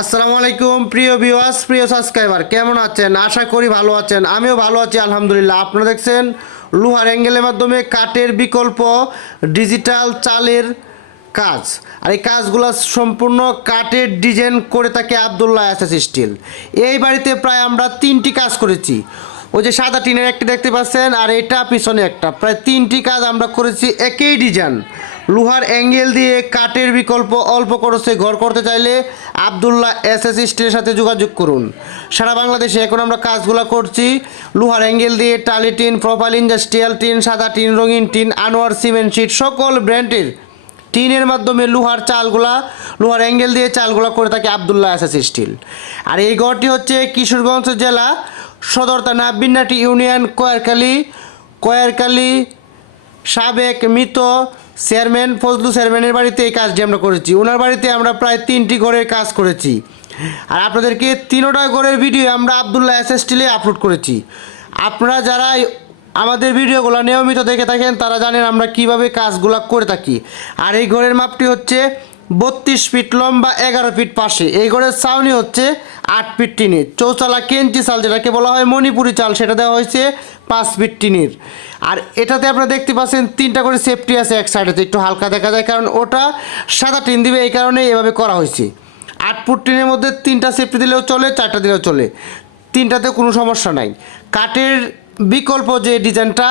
আসসালামু আলাইকুম প্রিয় ভিউয়ার্স, প্রিয় সাবস্ক্রাইবার, কেমন আছেন? আশা করি ভালো আছেন। আমিও ভালো আছি আলহামদুলিল্লাহ। আপনারা দেখছেন লোহার অ্যাঙ্গেলের মাধ্যমে কাঠের বিকল্প ডিজিটাল চালের কাজ। আর এই কাজগুলো সম্পূর্ণ কাঠের ডিজাইন করে থাকে আবদুল্লাহ এসএস স্টিল। এই বাড়িতে প্রায় আমরা 3টি কাজ করেছি। ওই যে সাদা টিনের একটি দেখতে পাচ্ছেন, আর এটা পিছনে একটা, প্রায় 3টি কাজ আমরা করেছি একই ডিজাইন। লোহার অ্যাঙ্গেল দিয়ে কাঠের বিকল্প অল্প খরচে ঘর করতে চাইলে আবদুল্লাহ এসএস স্টিলের সাথে যোগাযোগ করুন। সারা বাংলাদেশে এখন আমরা কাজগুলো করছি লোহার অ্যাঙ্গেল দিয়ে টালি টিন, প্রোফাইল ইন্ডাস্ট্রিয়াল টিন, সাদা টিন, রঙিন টিন, আনোয়ার সিমেন্ট শিট, সকল ব্র্যান্ডের টিনের মাধ্যমে লোহার অ্যাঙ্গেল দিয়ে চালগুলা করে থাকে আবদুল্লাহ এসএস স্টিল। আর এই ঘরটি হচ্ছে কিশোরগঞ্জ জেলা সদর থানা বিন্নাটি ইউনিয়ন কয়ারকালী সাবেক মৃত চেয়ারম্যান ফজলু চেয়ারম্যানের বাড়িতে এই কাজটি আমরা করেছি। ওনার বাড়িতে আমরা প্রায় 3টি ঘরের কাজ করেছি। আর আপনাদেরকে 3টা ঘরের ভিডিও আমরা আবদুল্লাহ এসএস স্টিলে আপলোড করেছি। আপনারা যারা আমাদের ভিডিওগুলো নিয়মিত দেখে থাকেন তারা জানেন আমরা কিভাবে কাজগুলো করে থাকি। আর এই ঘরের মাপটি হচ্ছে 32 ফিট লম্বা, 11 ফিট পাশে। এই ঘরের ছাউনি হচ্ছে 8 ফিট টিনের। চৌচালা কেঞ্চি চাল যেটাকে বলা হয় মণিপুরি চাল, সেটা দেওয়া হয়েছে 5 ফিট টিনের। আর এটাতে আপনারা দেখতে পাচ্ছেন 3টা করে সেফটি আছে এক সাইডেতে, একটু হালকা দেখা যায় কারণ ওটা সাদা টিন দিবে, এই কারণে এভাবে করা হয়েছে। 8 ফুট টিনের মধ্যে 3টা সেফটি দিলেও চলে, 4টা দিলেও চলে, 3টাতে কোনো সমস্যা নাই। কাঠের বিকল্প যে ডিজাইনটা,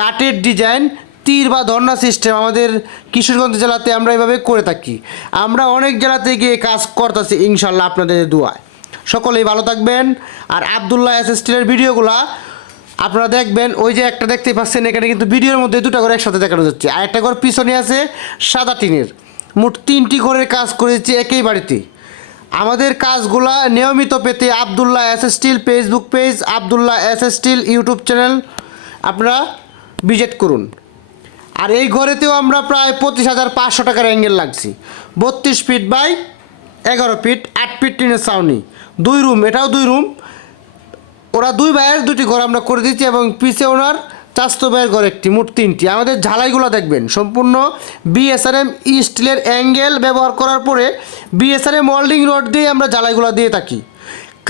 কাঠের ডিজাইন তীর বা ধর্না সিস্টেম আমাদের কিশোরগঞ্জ জেলাতে আমরা এভাবে করে থাকি। আমরা অনেক জেলাতে গিয়ে কাজ করতেছি ইনশাল্লাহ আপনাদের দোয়ায়। সকলেই ভালো থাকবেন। আর আবদুল্লাহ এসএস স্টিলের ভিডিওগুলা আপনারা দেখবেন। ওই যে একটা দেখতে পাচ্ছেন, এখানে কিন্তু ভিডিওর মধ্যে 2টা ঘর একসাথে দেখানো যাচ্ছে। আর একটা ঘর পিছনে আছে সাদা টিনের। মোট 3টি ঘরের কাজ করেছি একই বাড়িতে। আমাদের কাজগুলা নিয়মিত পেতে Abdullah SS still Facebook page, Abdullah SS still YouTube channel আপনারা ভিজিট করুন। আর এই ঘরেতেও আমরা প্রায় 25,500 টাকার অ্যাঙ্গেল লাগছি। 32 ফিট বাই 11 ফিট, 8 ফিট টিনের ছাউনি, 2 রুম, এটাও 2 রুম। ওরা 2 ভাইয়ের 2টি ঘর আমরা করে দিচ্ছি এবং পিছে ওনার চাস্তো ভাইয়ের ঘর একটি, মোট 3টি। আমাদের ঝালাইগুলো দেখবেন সম্পূর্ণ বিএসআরএম স্টিলের অ্যাঙ্গেল ব্যবহার করার পরে বিএসআরএম ওয়েল্ডিং রড দিয়ে আমরা ঝালাইগুলো দিয়ে থাকি।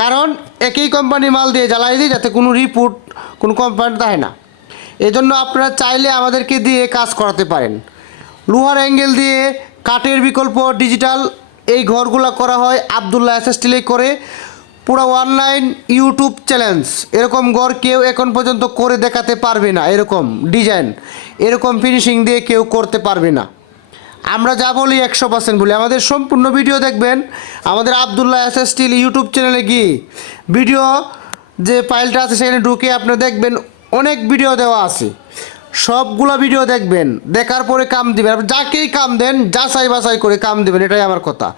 কারণ একই কোম্পানি মাল দিয়ে জ্বালাই দিই, যাতে কোনো রিপোর্ট কোনো কোম্পানি থাকে না। এজন্য আপনারা চাইলে আমাদেরকে দিয়ে কাজ করাতে পারেন। লোহার অ্যাঙ্গেল দিয়ে কাঠের বিকল্প ডিজিটাল এই ঘরগুলো করা হয় আবদুল্লাহ এসএস স্টিলে করে। পুরো অনলাইন ইউটিউব চ্যালেঞ্জ, এরকম ঘর কেউ এখন পর্যন্ত করে দেখাতে পারবে না। এরকম ডিজাইন, এরকম ফিনিশিং দিয়ে কেউ করতে পারবে না। আমরা যা বলি 100% বলি। আমাদের সম্পূর্ণ ভিডিও দেখবেন আমাদের আবদুল্লাহ এসএস স্টিল ইউটিউব চ্যানেলে গিয়ে, ভিডিও যে ফাইলটা আছে সেখানে ঢুকে আপনি দেখবেন অনেক ভিডিও দেওয়া আছে। সবগুলো ভিডিও দেখবেন, দেখার পরে কাম দিবেন। আপনি যাকেই কাম দেন যাচাই বাছাই করে কাম দেবেন, এটাই আমার কথা।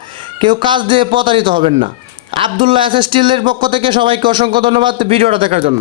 কেউ কাজ দিয়ে প্রতারিত হবেন না। আবদুল্লাহ এসএস স্টিলের পক্ষ থেকে সবাইকে অসংখ্য ধন্যবাদ ভিডিওটা দেখার জন্য।